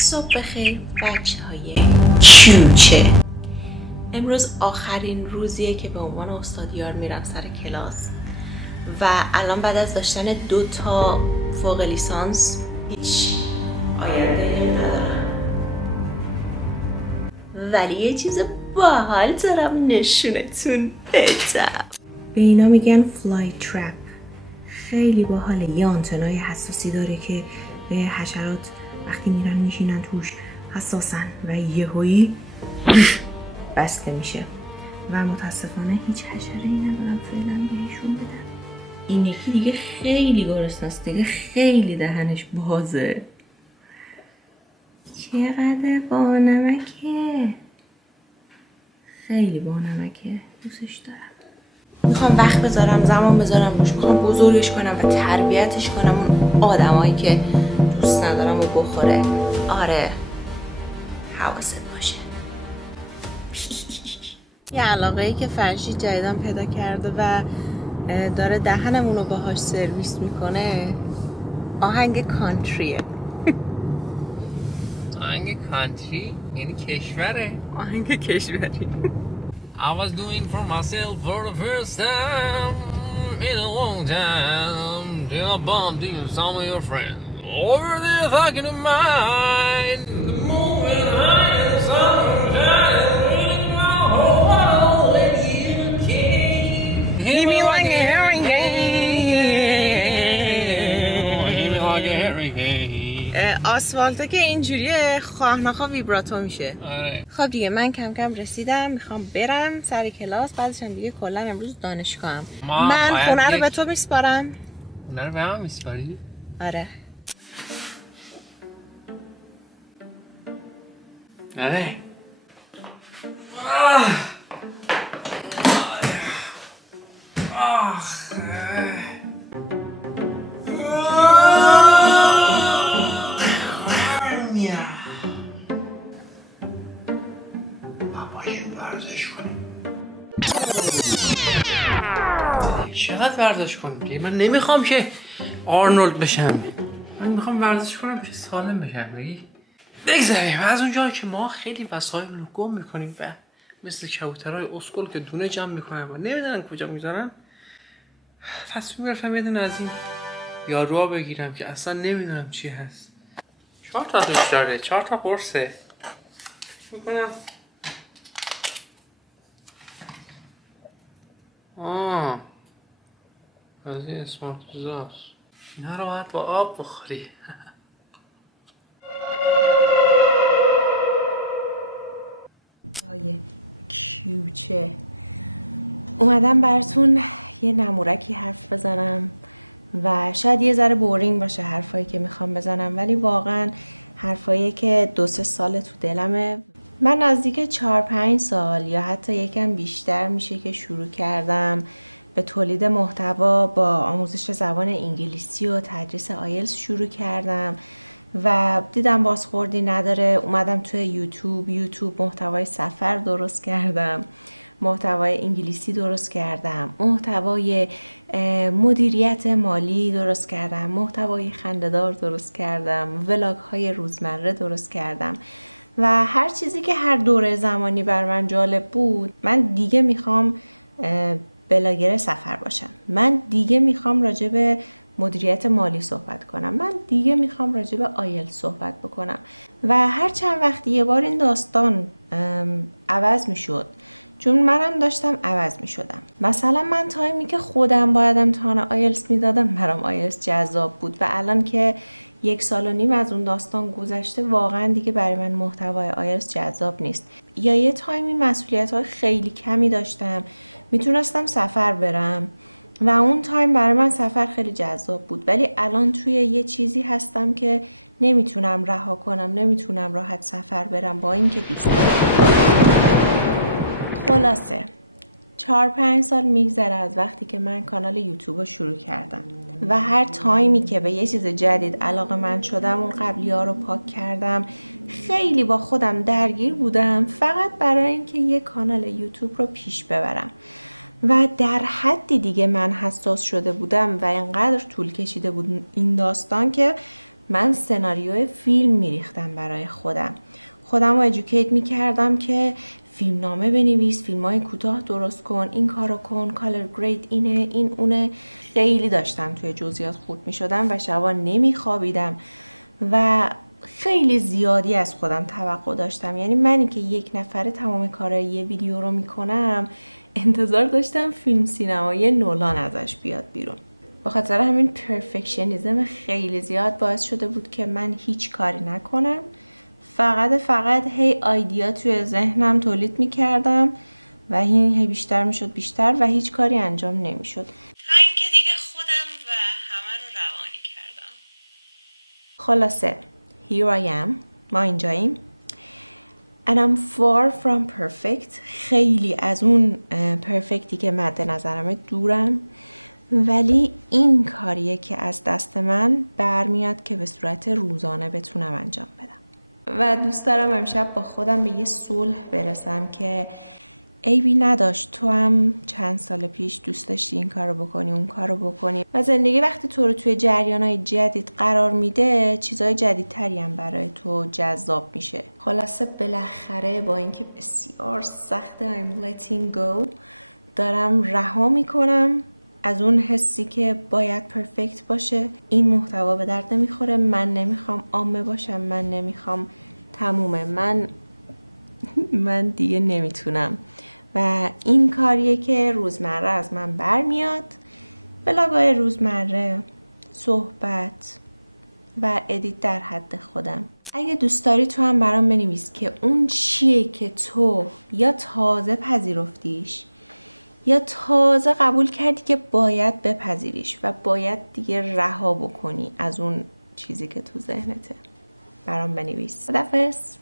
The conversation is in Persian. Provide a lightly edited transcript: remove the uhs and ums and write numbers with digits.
صبح بخیر بچه‌های چوچه. امروز آخرین روزیه که به عنوان استادیار میرم سر کلاس و الان بعد از داشتن 2 تا فوق لیسانس هیچ آینده‌ای ندارم، ولی یه چیز باحال دارم نشونتون بدم. به اینا میگن فلای ترپ. خیلی باحاله. یه آنتنای حساسی داره که به حشرات وقتی میرن میشینن توش حساسن و یهویی بسته میشه و متاسفانه هیچ حشره‌ای ندارم فعلا بهشون بدم. این یکی دیگه خیلی گرسنه‌ست، دیگه خیلی دهنش بازه. چقدر بانمکه، خیلی بانمکه، دوستش دارم. میخوام وقت بذارم، زمان بذارم روش، میخوام بزرگش کنم و تربیتش کنم اون آدمایی که دوست ندارم و بخوره. آره حواست باشه. یه علاقه‌ای که فرشید جدیداً پیدا کرده و داره دهنمون رو باهاش سرویس میکنه آهنگ کانتریه. آهنگ کانتری یعنی کشوره؟ آهنگ کشوری. I was doing for myself for the first time in a long time till I bumped into some of your friends over there talking to mine moving high in summertime in my whole world hit me like a hurricane. آسفالته که اینجوریه خواه نخواه ویبراتو میشه. آره. خب دیگه من کم کم رسیدم، میخوام برم سر کلاس، بعدش هم دیگه کلا امروز دانشگاهم. من خونه رو به تو میسپارم. خونه رو به من میسپاری؟ آره. آره. چقدر ورزش کنیم؟ من نمیخوام که آرنولد بشم، من میخوام ورزش کنم که سالم بشم. بگذاریم از اونجا که ما خیلی وسایل رو گم میکنیم و مثل کبوترهای اسکول که دونه جمع میکنن و نمیدونن کجا میذارن، تصمیم گرفتم یه دونه از این یاروها بگیرم که اصلا نمیدونم چی هست. 4 تا توش داره، 4 تا قرصه. میکنم از این اسمارت پیزاست، اینا رو باید با آب بخوری. آیه کیوچه، اومدم براتون یه نمورکی حرف بزنم و شاید یه ذره بورینگ باشه حرفایی که میخوام بزنم، ولی واقعا حرفایی که 2-3 سال تو دلمه. من نزدیک 4-5 سال یا حتی یکم بیشتر میشه که شروع کردم به تولید محتوا. با آموزش زبان انگلیسی و تدریس آیلتس شروع کردم و دیدم بازخوردی نداره. اومدم توی یوتیوب محتوای سفر درست کردم، محتوای انگلیسی درست کردم، محتوای مدیریت مالی درست کردم، محتوای خنده‌دار درست کردم، ولاگ های روزمره درست کردم و هر چیزی که هر دوره زمانی بر من جالب بود. من دیگه میخوام بلاگر سفر باشم، من دیگه میخوام راجع به مدیریت مالی صحبت کنم، من دیگه میخوام راجع به آیلتس صحبت بکنم و هر چند وقت یه بار این داستان عوض میشد، چون منم داشتم عوض میشدم. مثلا من تایمی که خودم باید امتحان آیلتس میدادم برام آیلتس جذاب بود و الان که 1.5 سال از اون داستان گذشته واقعا دیگه برای من محتوای آیلتس جذاب نیست. یا یه تایمی مسئولیت‌های خیلی کمی داشتم، میتونستم سفر برم و اون تایم برای من سفر خیلی جذاب بود، ولی الان توی یه چیزی هستم که نمیتونم رها کنم، نمیتونم راحت سفر برم با اینکه دوست دارم. خلاصه 4-5 سال میگذره از وقتی که من کانال یوتیوب رو شروع کردم و هر تایمی که به یه چیز جدید علاقه من شدم اون قبلی ها رو پاک کردم. خیلی با خودم درگیر بودم فقط برای اینکه یه کانال یوتیوب رو پیش ببرم و در حدی دیگه من حساس شده بودم و اینقدر طول کشیده بود این داستان که من سناریو فیلم میریختم برای خودم رو ادوکییت میکردم که فیلم نامه بنویس، فیلم های کوتاه درست کن، این کارو کن، کالر گرید اینه، این اونه. خیلی داشتم توی جزئیات خورد میشدم و شبا نمیخوابیدم و خیلی زیادی از خودم توقع داشتم. یعنی منی که یک نفره تمام کارهای یه ویدیو رو میکنم انتظار داشتم فیلم سینمایی نولان ازش بیاد بیرون. به خاطر همین پرفکشنیزم خیلی زیاد باعث شده بود که من هیچ کاری نکنم، فقط هی آیدیا توی ذهنم تولید میکردم و این هی بیشتر و هیچ کاری انجام نمیشد. تا اینکه دیگه خودم و همه رو روانی کردم. خلاصه here I am، ما اینجاییم and I'm far from perfect. خیلی از اون پرفکتی که مد نظرمه دورم، ولی این کاریه که از دست من برمیاد که به صورت روزانه بتونم انجام بدم و دوست دارم امشب با خودم به یه صلح برسم که عیبی نداشت، تو هم چند سال پیش دوست داشتی این کارو بکنی اون کارو بکنی و زندگی وقتی تو رو توی جریانهای جدید قرار میده چیزهای جدیدتری هم برای تو جذاب میشه. خلاصه بالاخره با اینکه بسیار سخته I'm letting go دارم رها میکنم از اون حسی که باید پرفکت باشه. این محتوا به درد نمیخوره، من نمیخوام عامه باشم، من نمیخوام تمومه، من دیگه نمیتونم و این کاریه که روزمره از من برمیاد. ولاگای روزمره، صحبت و ادیت در حد خودم. اگه دوست داری تو هم برام بنویس که اون چیه که تو یا تازه پذیرفتیش یا تازه قبول کردی که باید بپذیریش و باید دیگه رها بکنی از اون چیزی که تو ذهنته. برام بنویس. خداحافظ.